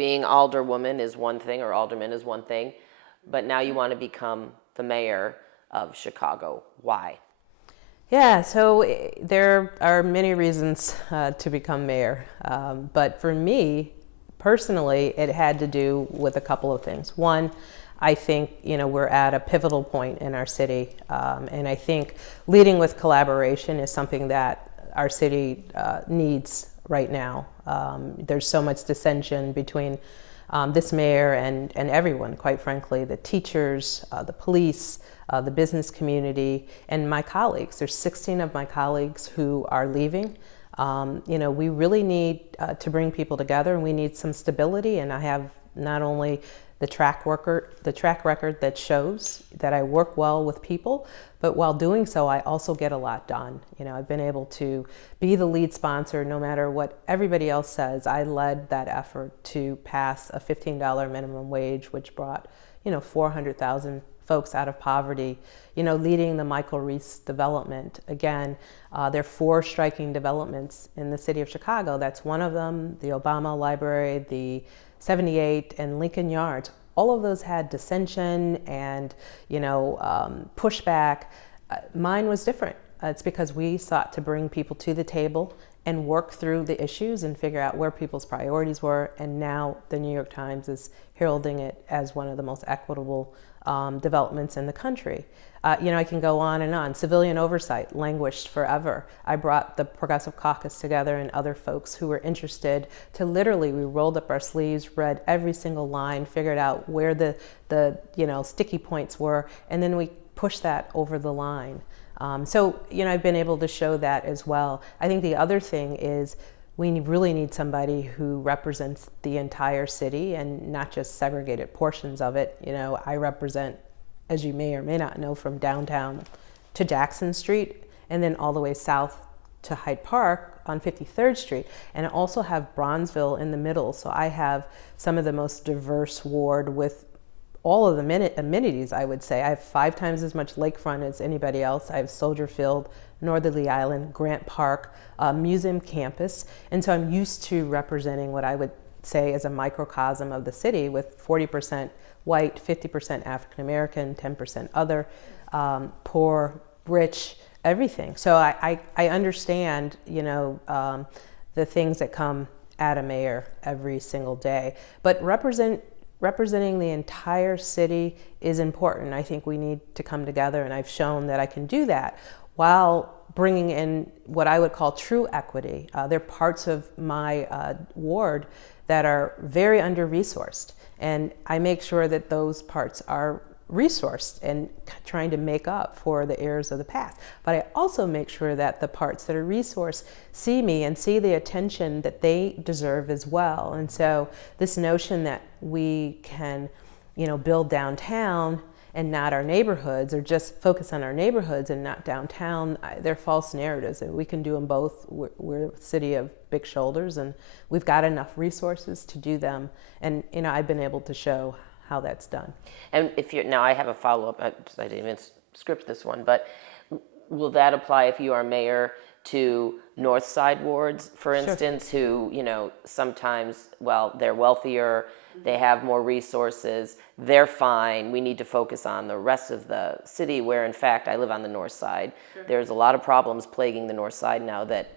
being alderwoman is one thing, or alderman is one thing, but now you want to become the mayor of Chicago. Why? Yeah, so there are many reasons to become mayor, but for me personally, it had to do with a couple of things. One, I think we're at a pivotal point in our city, and I think leading with collaboration is something that our city needs right now. There's so much dissension between this mayor and everyone, quite frankly, the teachers, the police, the business community, and my colleagues. There's 16 of my colleagues who are leaving. We really need to bring people together, and we need some stability. And I have not only the track record that shows that I work well with people, but while doing so, I also get a lot done. I've been able to be the lead sponsor no matter what everybody else says. I led that effort to pass a $15 minimum wage, which brought 400,000 folks out of poverty, leading the Michael Reese development. Again, there are 4 striking developments in the city of Chicago. That's one of them, the Obama Library, the 78 and Lincoln Yards. All of those had dissension and, pushback. Mine was different. It's because we sought to bring people to the table and work through the issues and figure out where people's priorities were. And now the New York Times is heralding it as one of the most equitable developments in the country. I can go on and on. Civilian oversight languished forever. I brought the Progressive Caucus together and other folks who were interested to literally, we rolled up our sleeves, read every single line, figured out where the sticky points were, and then we pushed that over the line. I've been able to show that as well. I think the other thing is we really need somebody who represents the entire city and not just segregated portions of it. I represent, as you may or may not know, from downtown to Jackson Street and then all the way south to Hyde Park on 53rd Street. And I also have Bronzeville in the middle. So I have some of the most diverse ward with all of the amenities, I would say. I have 5 times as much lakefront as anybody else. I have Soldier Field, Northerly Island, Grant Park, Museum Campus. And so I'm used to representing what I would say is a microcosm of the city with 40% white, 50% African American, 10% other, poor, rich, everything. So I understand, the things that come at a mayor every single day. But representing the entire city is important. I think we need to come together, and I've shown that I can do that while bringing in what I would call true equity. There are parts of my ward that are very under-resourced, and I make sure that those parts are resourced and trying to make up for the errors of the past. But I also make sure that the parts that are resourced see me and see the attention that they deserve as well. And so this notion that we can, build downtown and not our neighborhoods, or just focus on our neighborhoods and not downtown, they're false narratives. And we can do them both. We're a city of big shoulders, and we've got enough resources to do them. And I've been able to show how that's done. And now I have a follow-up. I didn't even script this one, but will that apply if you are mayor to North Side wards, for instance, who, sometimes, they're wealthier, they have more resources, they're fine, we need to focus on the rest of the city, where in fact I live on the North Side. There's a lot of problems plaguing the North Side now that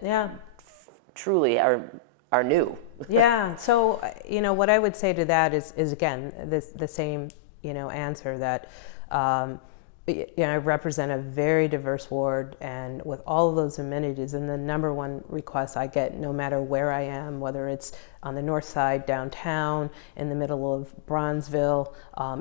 truly are new. Yeah, so what I would say to that is again the same answer that I represent a very diverse ward, and with all of those amenities, and the number one request I get, no matter where I am, whether it's on the North Side, downtown, in the middle of Bronzeville,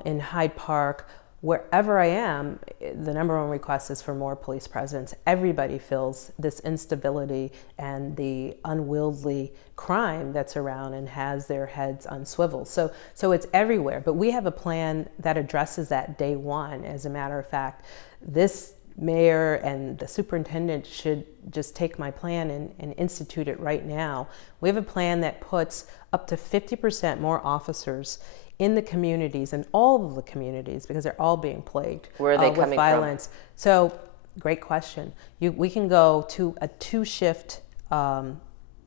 in Hyde Park, wherever I am, the number one request is for more police presence. Everybody feels this instability and the unwieldy crime that's around and has their heads on swivels. So it's everywhere, but we have a plan that addresses that day one. As a matter of fact, this mayor and the superintendent should just take my plan and institute it right now. We have a plan that puts up to 50% more officers in the communities, and all of the communities, because they're all being plagued Where are they with coming violence. from? So, great question. We can go to a 2-shift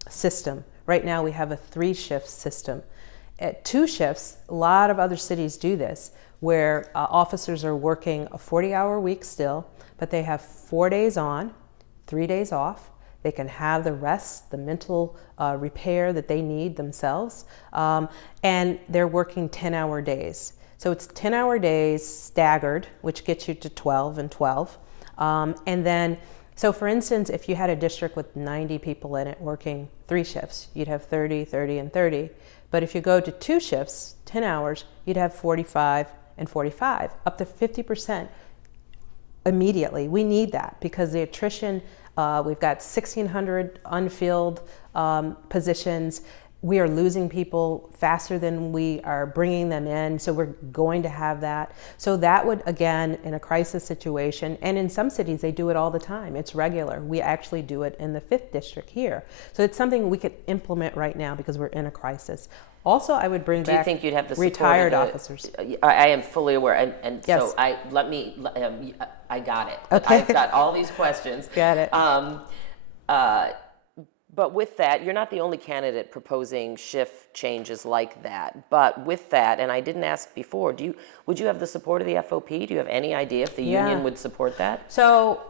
system. Right now we have a 3-shift system. At 2 shifts, a lot of other cities do this, where officers are working a 40-hour week still, but they have 4 days on, 3 days off. They can have the rest, the mental repair that they need themselves, and they're working 10-hour days. So it's 10-hour days staggered, which gets you to 12 and 12. And then, so for instance, if you had a district with 90 people in it working 3 shifts, you'd have 30, 30, and 30. But if you go to 2 shifts, 10 hours, you'd have 45 and 45, up to 50% immediately. We need that because the attrition, we've got 1,600 unfilled positions. We are losing people faster than we are bringing them in, so we're going to have that. So that would, again, in a crisis situation, and in some cities they do it all the time. It's regular. We actually do it in the 5th district here. So it's something we could implement right now because we're in a crisis. Also, I would bring back. Do you think you'd have the support retired of the, officers? I am fully aware, and Yes. so I got it. Okay. I've got all these questions. Got it. But with that, you're not the only candidate proposing shift changes like that. But with that, and I didn't ask before, would you have the support of the FOP? Do you have any idea if the union would support that? So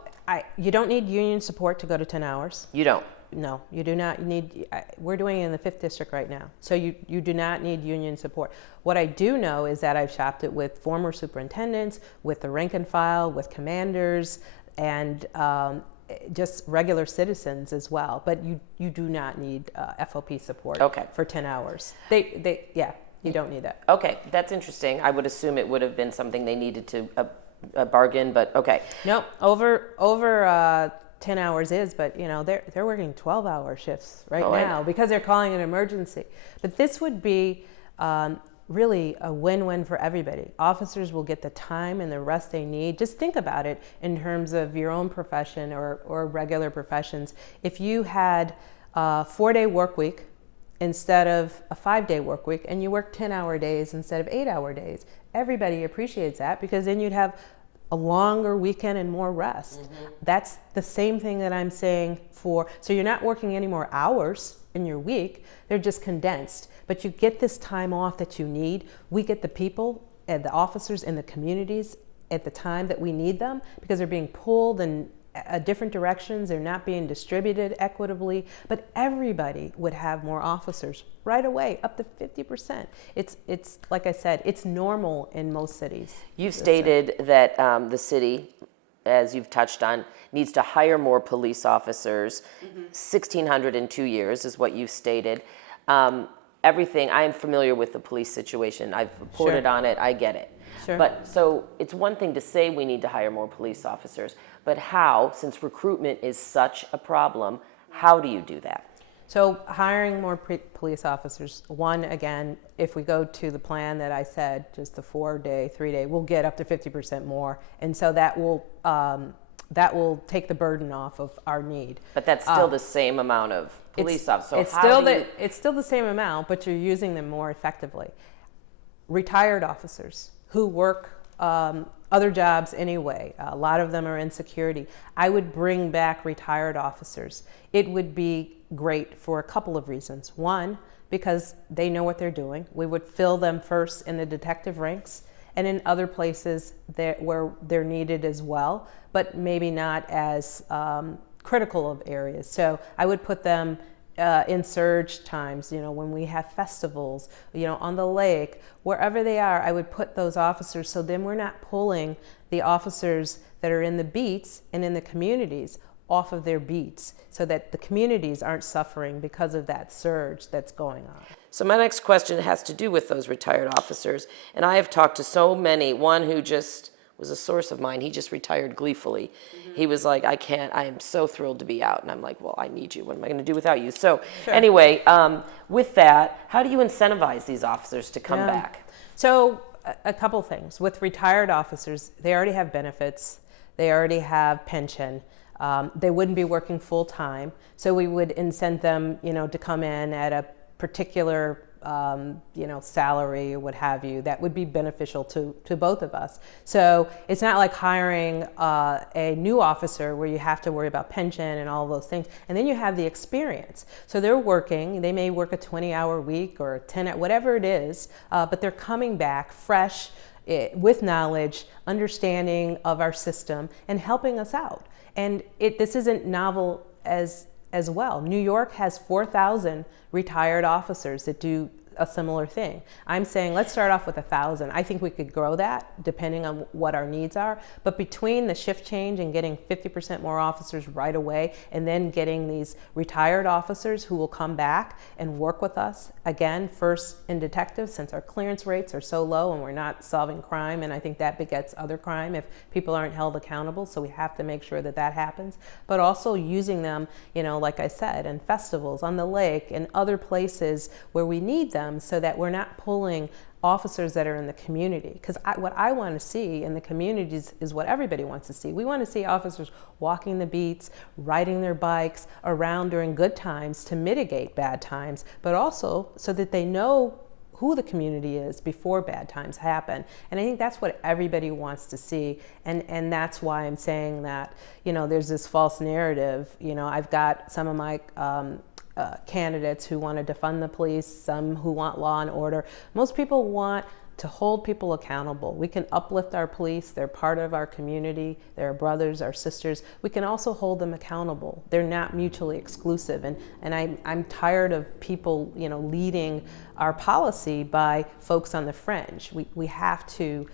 you don't need union support to go to 10 hours. You don't? No, you do not need, we're doing it in the 5th district right now. So you do not need union support. What I do know is that I've shopped it with former superintendents, with the rank and file, with commanders, and just regular citizens as well. But you do not need FOP support for 10 hours. You don't need that. Okay, that's interesting. I would assume it would have been something they needed to bargain, but okay. No, over 10 hours is, but you know, they're working 12-hour shifts right now because they're calling it an emergency. But this would be really a win-win for everybody. Officers will get the time and the rest they need. Just think about it in terms of your own profession or regular professions. If you had a 4-day work week instead of a 5-day work week and you work 10-hour days instead of 8-hour days, everybody appreciates that because then you'd have a longer weekend and more rest. Mm-hmm. That's the same thing that I'm saying so you're not working any more hours in your week, they're just condensed, but you get this time off that you need. We get the people and the officers in the communities at the time that we need them because they're being pulled in different directions, they're not being distributed equitably, but everybody would have more officers right away, up to 50%. It's like I said, it's normal in most cities. You've stated that the city, as you've touched on, needs to hire more police officers. 1,600 in 2 years is what you've stated. Everything, I am familiar with the police situation. I've reported on it, I get it. Sure. But so it's one thing to say we need to hire more police officers, but how, since recruitment is such a problem, how do you do that? So hiring more police officers, one, again, if we go to the plan that I said, just the 4-day, 3-day, we'll get up to 50% more. And so that will take the burden off of our need. But that's still the same amount of police officers. So it's still the same amount, but you're using them more effectively. Retired officers who work other jobs anyway. A lot of them are in security. I would bring back retired officers. It would be great for a couple of reasons. One, because they know what they're doing. We would fill them first in the detective ranks and in other places where they're needed as well, but maybe not as critical of areas. So I would put them in surge times, you know, when we have festivals, you know, on the lake, wherever they are, I would put those officers so then we're not pulling the officers that are in the beats and in the communities off of their beats so that the communities aren't suffering because of that surge that's going on. So my next question has to do with those retired officers. And I have talked to so many, one who just was a source of mine. He just retired gleefully. Mm-hmm. He was like, I am so thrilled to be out. And I'm like, well, I need you. What am I going to do without you? So anyway, with that, how do you incentivize these officers to come back? So a couple things. With retired officers, they already have benefits. They already have pension. They wouldn't be working full time. So we would incent them, you know, to come in at a particular salary or what have you, that would be beneficial to both of us. So it's not like hiring a new officer where you have to worry about pension and all those things. And then you have the experience. So they're working, they may work a 20-hour week or 10, whatever it is, but they're coming back fresh with knowledge, understanding of our system, and helping us out. And this isn't novel as well. New York has 4,000 retired officers that do a similar thing. I'm saying let's start off with 1,000. I think we could grow that depending on what our needs are. But between the shift change and getting 50% more officers right away, and then getting these retired officers who will come back and work with us again, first in detectives, since our clearance rates are so low and we're not solving crime, and I think that begets other crime if people aren't held accountable. So we have to make sure that that happens. But also using them, like I said, in festivals, on the lake, and other places where we need them, so that we're not pulling officers that are in the community. Because what I want to see in the communities is what everybody wants to see. We want to see officers walking the beats, riding their bikes around during good times to mitigate bad times, but also so that they know who the community is before bad times happen. And I think that's what everybody wants to see. And that's why I'm saying that, there's this false narrative. I've got some of my candidates who want to defund the police, some who want law and order. Most people want to hold people accountable. We can uplift our police. They're part of our community. They're our brothers, our sisters. We can also hold them accountable. They're not mutually exclusive. And I'm tired of people, leading our policy by folks on the fringe. We have to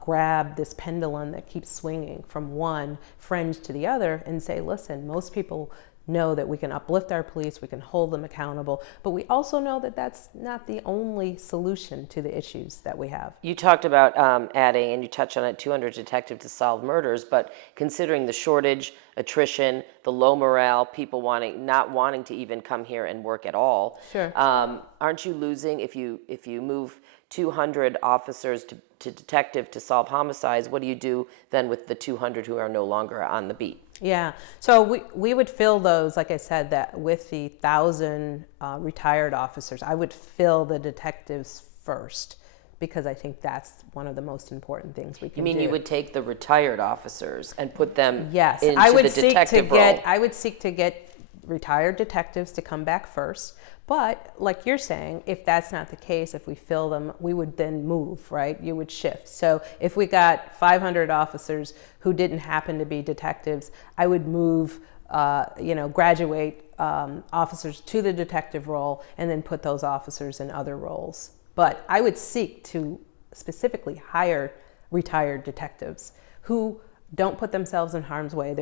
grab this pendulum that keeps swinging from one fringe to the other and say, listen, most people know that we can uplift our police, we can hold them accountable, but we also know that that's not the only solution to the issues that we have. You talked about adding, and you touched on it, 200 detectives to solve murders, but considering the shortage, attrition, the low morale, people not wanting to even come here and work at all, sure. Aren't you losing if you move 200 officers to detective to solve homicides? What do you do then with the 200 who are no longer on the beat? Yeah, so we would fill those, like I said, that with the 1,000 retired officers, I would fill the detectives first, because I think that's one of the most important things we can do. You mean you would take the retired officers and put them into the detective role? I would seek to get retired detectives to come back first. But like you're saying, if that's not the case, if we fill them, we would then move, right? You would shift. So if we got 500 officers who didn't happen to be detectives, I would move, graduate officers to the detective role and then put those officers in other roles. But I would seek to specifically hire retired detectives who don't put themselves in harm's way.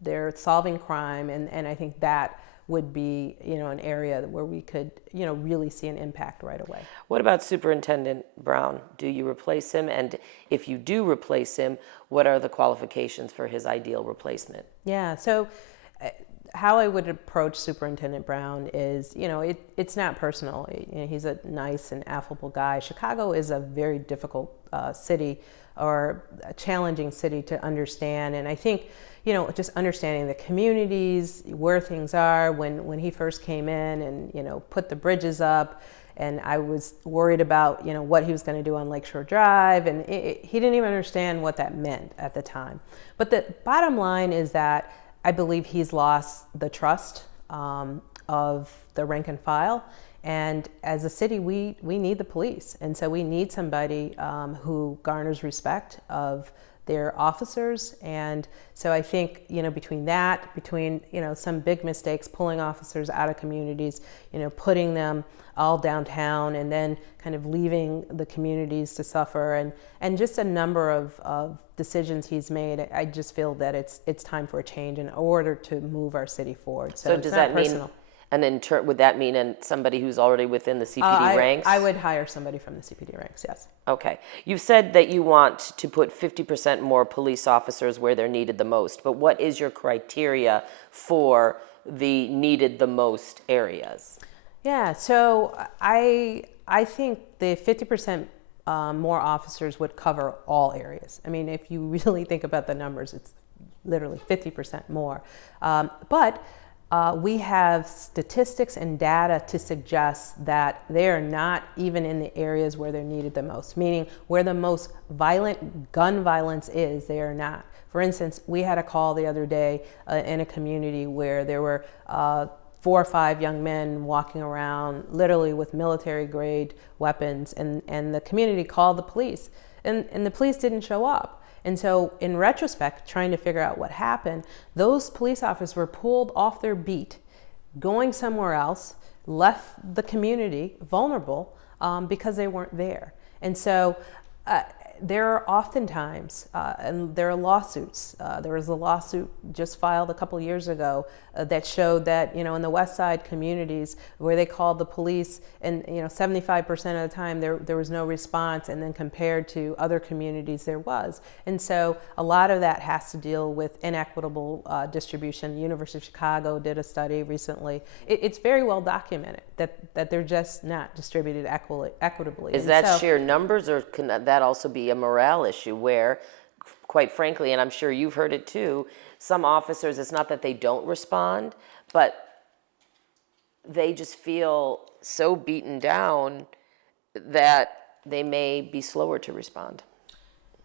They're solving crime, and I think that would be, an area where we could, really see an impact right away. What about Superintendent Brown? Do you replace him? And if you do replace him, what are the qualifications for his ideal replacement? Yeah, so how I would approach Superintendent Brown is, it's not personal. He's a nice and affable guy. Chicago is a very difficult city, or a challenging city to understand. And I think, just understanding the communities, where things are. When he first came in and, put the bridges up, and I was worried about, what he was going to do on Lakeshore Drive, and he didn't even understand what that meant at the time. But the bottom line is that I believe he's lost the trust of the rank and file. And as a city, we need the police. And so we need somebody who garners respect of their officers. And so I think, between some big mistakes, pulling officers out of communities, putting them all downtown, and then kind of leaving the communities to suffer, and just a number of decisions he's made, I just feel that it's time for a change in order to move our city forward. So does that mean, and would that mean somebody who's already within the CPD ranks? I would hire somebody from the CPD ranks, yes. Okay. You've said that you want to put 50% more police officers where they're needed the most, but what is your criteria for the needed the most areas? Yeah, so I think the 50% more officers would cover all areas. I mean, if you really think about the numbers, it's literally 50% more. But We have statistics and data to suggest that they are not even in the areas where they're needed the most, meaning where the most violent gun violence is, they are not. For instance, we had a call the other day in a community where there were 4 or 5 young men walking around literally with military grade weapons, and the community called the police, and the police didn't show up. And so in retrospect, trying to figure out what happened, those police officers were pulled off their beat, going somewhere else, left the community vulnerable because they weren't there. And so there are oftentimes, and there are lawsuits. There was a lawsuit just filed a couple years ago that showed that, in the West Side communities where they called the police, and 75% of the time there was no response, and then compared to other communities there was. And so a lot of that has to deal with inequitable distribution. The University of Chicago did a study recently. It's very well documented that they're just not distributed equitably. Is that sheer numbers, or can that also be a morale issue where, quite frankly, and I'm sure you've heard it too, some officers, it's not that they don't respond, but they just feel so beaten down that they may be slower to respond?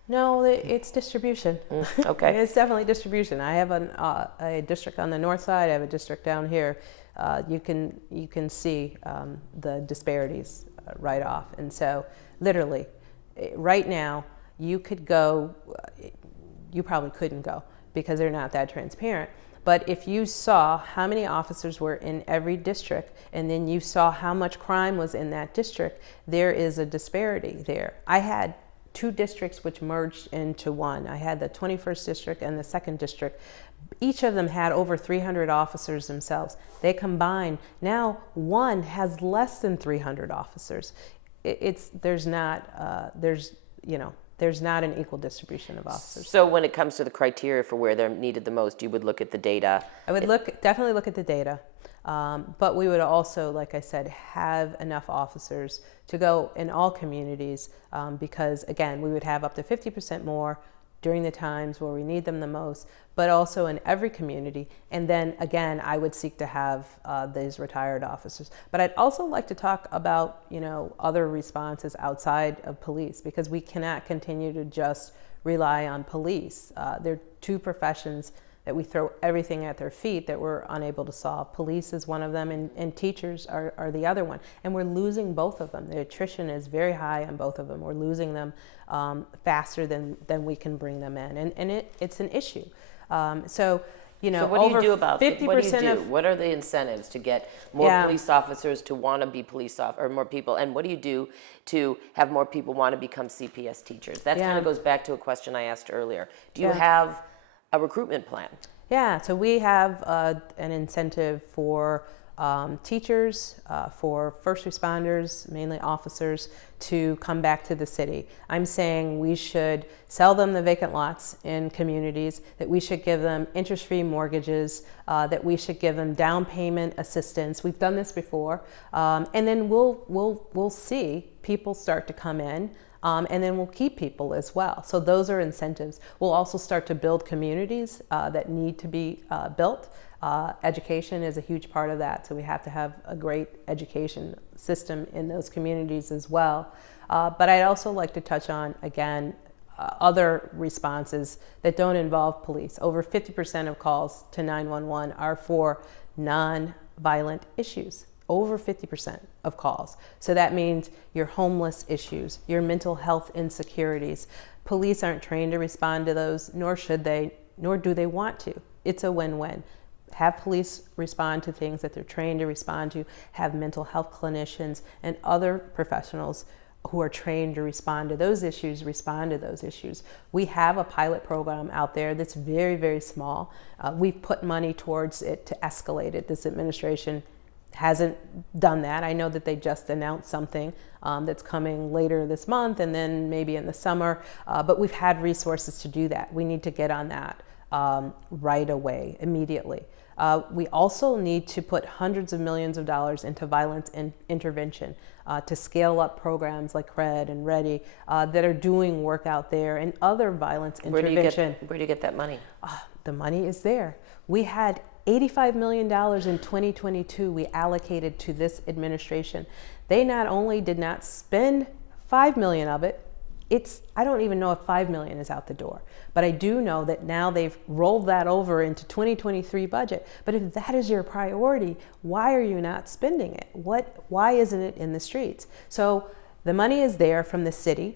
No, it's distribution. Okay. It's definitely distribution. I have a district on the north side. I have a district down here. You can see the disparities right off. And so literally, right now, you could go, you probably couldn't go because they're not that transparent. But if you saw how many officers were in every district, and then you saw how much crime was in that district, there is a disparity there. I had 2 districts which merged into one. I had the 21st district and the 2nd district. Each of them had over 300 officers themselves. They combined. Now one has less than 300 officers. There's not an equal distribution of officers. So when it comes to the criteria for where they're needed the most, you would look at the data? I would definitely look at the data, but we would also, like I said, have enough officers to go in all communities because, again, we would have up to 50% more during the times where we need them the most, but also in every community. And then again, I would seek to have these retired officers. But I'd also like to talk about, other responses outside of police, because we cannot continue to just rely on police. They're 2 professions that we throw everything at their feet that we're unable to solve. Police is one of them, and teachers are the other one. And we're losing both of them. The attrition is very high on both of them. We're losing them faster than we can bring them in. And it's an issue. So what do you do about it? 50% What do you do? of, What are the incentives to get more police officers to want to be or more people? And what do you do to have more people want to become CPS teachers? That kind of goes back to a question I asked earlier. Do you have a recruitment plan? Yeah, so we have an incentive for teachers, for first responders, mainly officers, to come back to the city. I'm saying we should sell them the vacant lots in communities, that we should give them interest-free mortgages, that we should give them down payment assistance. We've done this before, and then we'll see people start to come in. And then we'll keep people as well. So those are incentives. We'll also start to build communities that need to be built. Education is a huge part of that. So we have to have a great education system in those communities as well. But I'd also like to touch on, again, other responses that don't involve police. Over 50% of calls to 911 are for non-violent issues. Over 50% of calls. So that means your homeless issues, your mental health insecurities. Police aren't trained to respond to those, nor should they, nor do they want to. It's a win-win. Have police respond to things that they're trained to respond to. Have mental health clinicians and other professionals who are trained to respond to those issues, respond to those issues. We have a pilot program out there that's very, very small. We've put money towards it to escalate it. This administration hasn't done that. I know that they just announced something that's coming later this month and then maybe in the summer, but we've had resources to do that. We need to get on that right away, immediately. We also need to put hundreds of millions of dollars into violence intervention to scale up programs like RED and READY that are doing work out there, and other violence intervention. Where do you get that money? The money is there. We had $85 million in 2022 we allocated to this administration. They not only did not spend 5 million of it, I don't even know if 5 million is out the door, but I do know that now they've rolled that over into 2023 budget. But if that is your priority, why are you not spending it? Why isn't it in the streets? So the money is there from the city,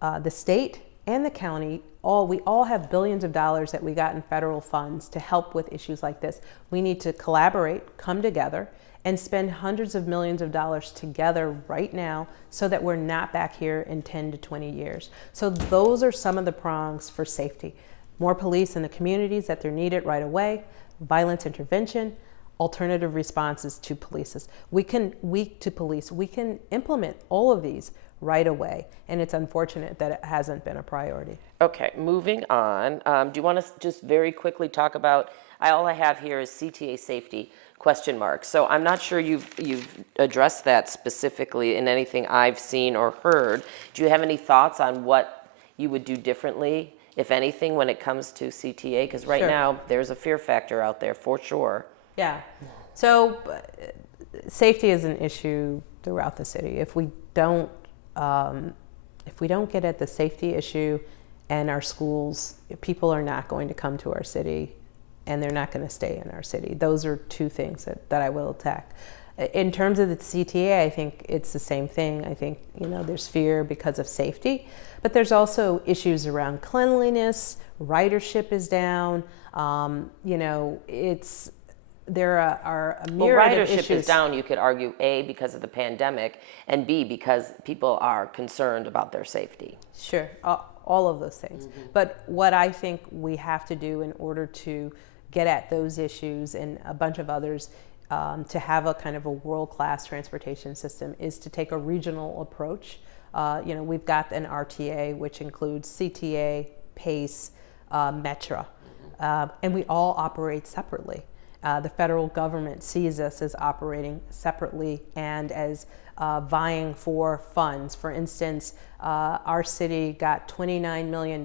the state, and the county. We all have billions of dollars that we got in federal funds to help with issues like this. We need to collaborate, come together, and spend hundreds of millions of dollars together right now so that we're not back here in 10 to 20 years. So those are some of the prongs for safety. More police in the communities that they're needed right away, violence intervention, alternative responses to police. We can implement all of these right away, and it's unfortunate that it hasn't been a priority. Okay, moving on. Do you want to just very quickly talk about, all I have here is CTA Safety ? So I'm not sure you've addressed that specifically in anything I've seen or heard. Do you have any thoughts on what you would do differently, if anything, when it comes to CTA? Because right now there's a fear factor out there for sure. Yeah. So safety is an issue throughout the city. If we don't get at the safety issue and our schools, people are not going to come to our city, and they're not going to stay in our city. Those are two things that I will attack. In terms of the CTA, I think it's the same thing. I think, there's fear because of safety, but there's also issues around cleanliness, ridership is down, there are a myriad of issues. Ridership is down, you could argue, A, because of the pandemic, and B, because people are concerned about their safety. Sure, all of those things. Mm-hmm. But what I think we have to do in order to get at those issues and a bunch of others, to have a kind of a world-class transportation system, is to take a regional approach. We've got an RTA, which includes CTA, PACE, Metro, and we all operate separately. The federal government sees us as operating separately and as vying for funds. For instance, our city got $29 million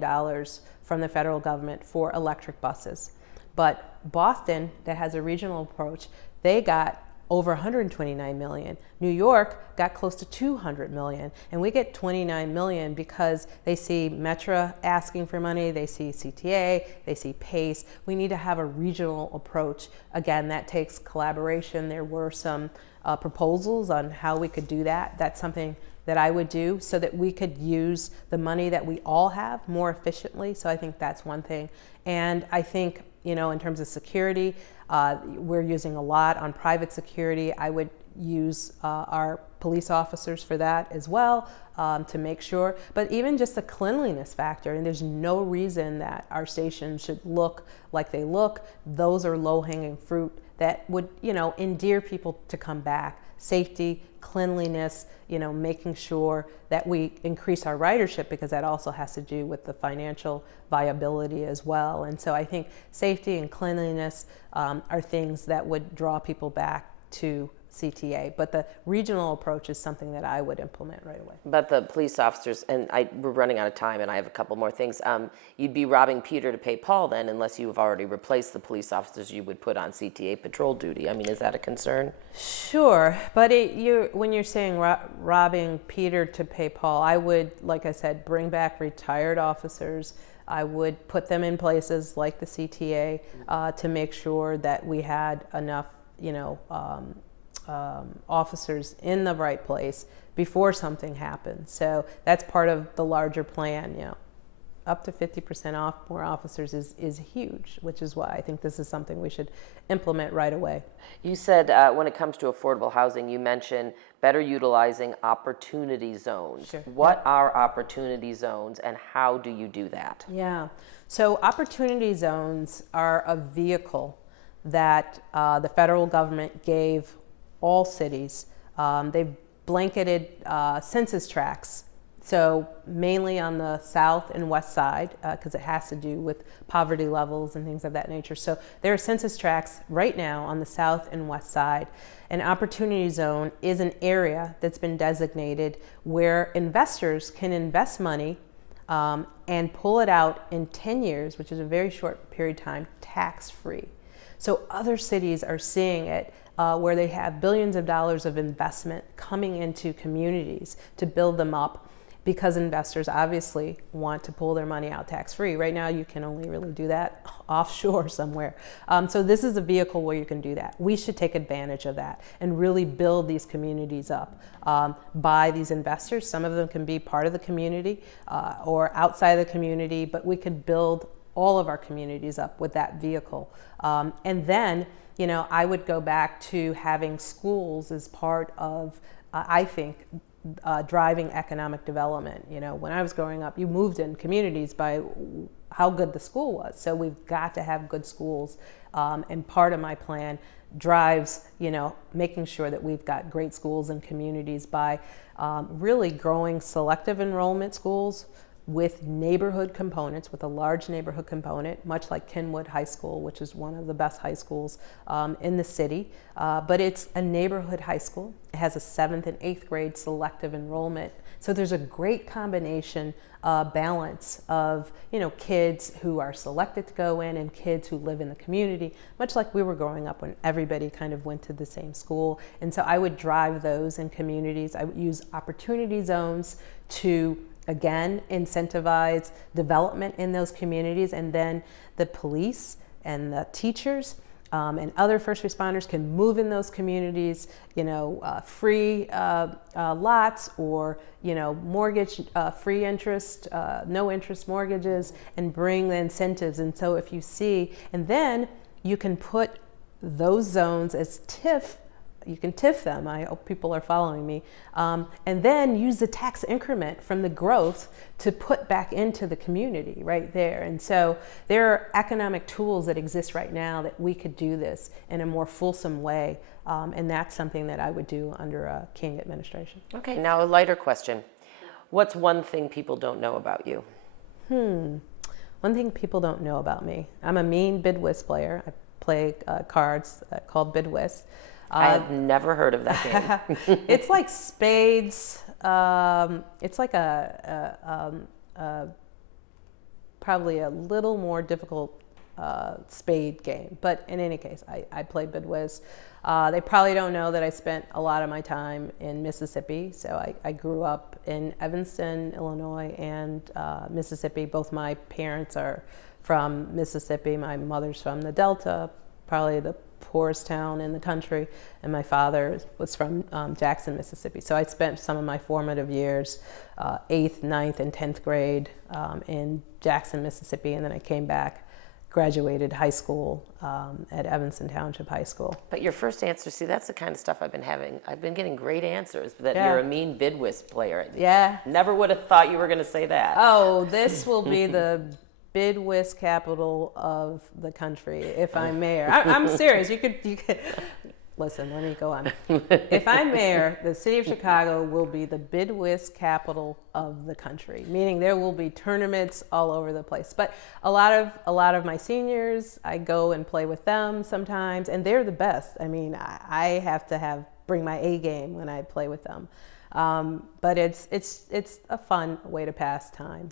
from the federal government for electric buses. But Boston, that has a regional approach, they got over 129 million. New York got close to 200 million. And we get 29 million because they see Metro asking for money, they see CTA, they see PACE. We need to have a regional approach. Again, that takes collaboration. There were some proposals on how we could do that. That's something that I would do so that we could use the money that we all have more efficiently. So I think that's one thing. And I think, in terms of security, we're using a lot on private security. I would use our police officers for that as well, to make sure. But even just the cleanliness factor, and there's no reason that our stations should look like they look. Those are low-hanging fruit that would, endear people to come back. Safety, cleanliness, making sure that we increase our ridership, because that also has to do with the financial viability as well. And so I think safety and cleanliness are things that would draw people back to CTA, but the regional approach is something that I would implement right away. But the police officers, and we're running out of time, and I have a couple more things. You'd be robbing Peter to pay Paul then, unless you have already replaced the police officers you would put on CTA patrol duty. I mean, is that a concern? Sure, but when you're saying robbing Peter to pay Paul, I would, like I said, bring back retired officers. I would put them in places like the CTA to make sure that we had enough, officers in the right place before something happens. So that's part of the larger plan. Up to 50% off more officers is huge, which is why I think this is something we should implement right away. You said when it comes to affordable housing, you mentioned better utilizing opportunity zones. Sure. What are opportunity zones, and how do you do that? Yeah, so opportunity zones are a vehicle that the federal government gave all cities. They've blanketed census tracts, so mainly on the south and west side, because it has to do with poverty levels and things of that nature. So there are census tracts right now on the south and west side. An opportunity zone is an area that's been designated where investors can invest money and pull it out in 10 years, which is a very short period of time, tax-free. So other cities are seeing it where they have billions of dollars of investment coming into communities to build them up, because investors obviously want to pull their money out tax-free. Right now, you can only really do that offshore somewhere. So this is a vehicle where you can do that. We should take advantage of that and really build these communities up by these investors. Some of them can be part of the community or outside the community, but we could build all of our communities up with that vehicle. And then, I would go back to having schools as part of, I think, driving economic development. When I was growing up, you moved in communities by how good the school was. So we've got to have good schools. And part of my plan drives, making sure that we've got great schools and communities by really growing selective enrollment schools with neighborhood components, with a large neighborhood component, much like Kenwood High School, which is one of the best high schools in the city. But it's a neighborhood high school. It has a 7th and 8th grade selective enrollment. So there's a great combination balance of kids who are selected to go in and kids who live in the community, much like we were growing up when everybody kind of went to the same school. And so I would drive those in communities. I would use opportunity zones to, again, incentivize development in those communities, and then the police and the teachers and other first responders can move in those communities, free lots or, mortgage, free interest, no interest mortgages, and bring the incentives. And so if you see, and then you can put those zones as TIF. You can TIF them. I hope people are following me. And then use the tax increment from the growth to put back into the community right there. And so there are economic tools that exist right now that we could do this in a more fulsome way. And that's something that I would do under a King administration. Okay, now a lighter question. What's one thing people don't know about you? One thing people don't know about me. I'm a mean bid whist player. I play cards called bid whist. I've never heard of that game. It's like spades. It's like probably a little more difficult spade game. But in any case, I play bid whist. They probably don't know that I spent a lot of my time in Mississippi. So I grew up in Evanston, Illinois, and Mississippi. Both my parents are from Mississippi. My mother's from the Delta, probably the poorest town in the country, and my father was from Jackson, Mississippi. So I spent some of my formative years, 8th, 9th, and 10th grade in Jackson, Mississippi, and then I came back, graduated high school at Evanston Township High School. But your first answer, see, that's the kind of stuff I've been having. I've been getting great answers, that you're a mean bid whist player. Yeah. Never would have thought you were going to say that. Oh, this will be the bid whist capital of the country if I'm mayor. I'm serious. You could listen, let me go on. If I'm mayor, the city of Chicago will be the bid whist capital of the country, meaning there will be tournaments all over the place. But a lot of my seniors, I go and play with them sometimes, and they're the best. I mean, I have to bring my A game when I play with them. But it's a fun way to pass time.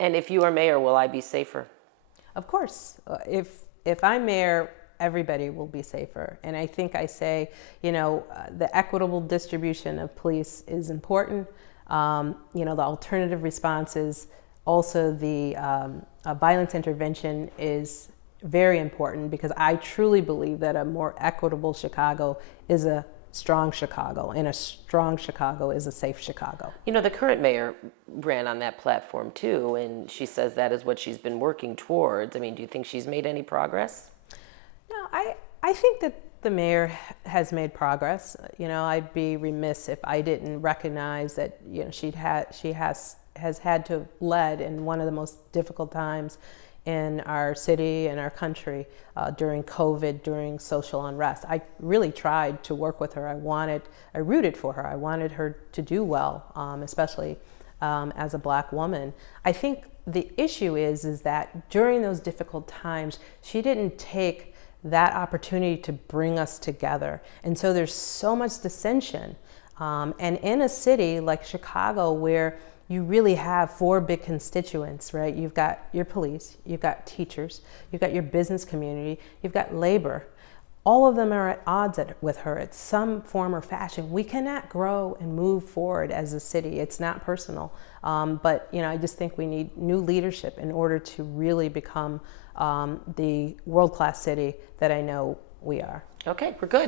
And if you are mayor, will I be safer? Of course. If I'm mayor, everybody will be safer. And I think I say, the equitable distribution of police is important. The alternative responses, also the violence intervention is very important, because I truly believe that a more equitable Chicago is a strong Chicago, and a strong Chicago is a safe Chicago. The current mayor ran on that platform too, and she says that is what she's been working towards. I mean, do you think she's made any progress? No, I think that the mayor has made progress. I'd be remiss if I didn't recognize that she has had to have led in one of the most difficult times in our city and our country during COVID, during social unrest. I really tried to work with her. I rooted for her. I wanted her to do well, especially as a Black woman. I think the issue is that during those difficult times, she didn't take that opportunity to bring us together. And so there's so much dissension. And in a city like Chicago, where you really have four big constituents, right? You've got your police, you've got teachers, you've got your business community, you've got labor. All of them are at odds with her at some form or fashion. We cannot grow and move forward as a city. It's not personal. But I just think we need new leadership in order to really become the world-class city that I know we are. Okay, we're good.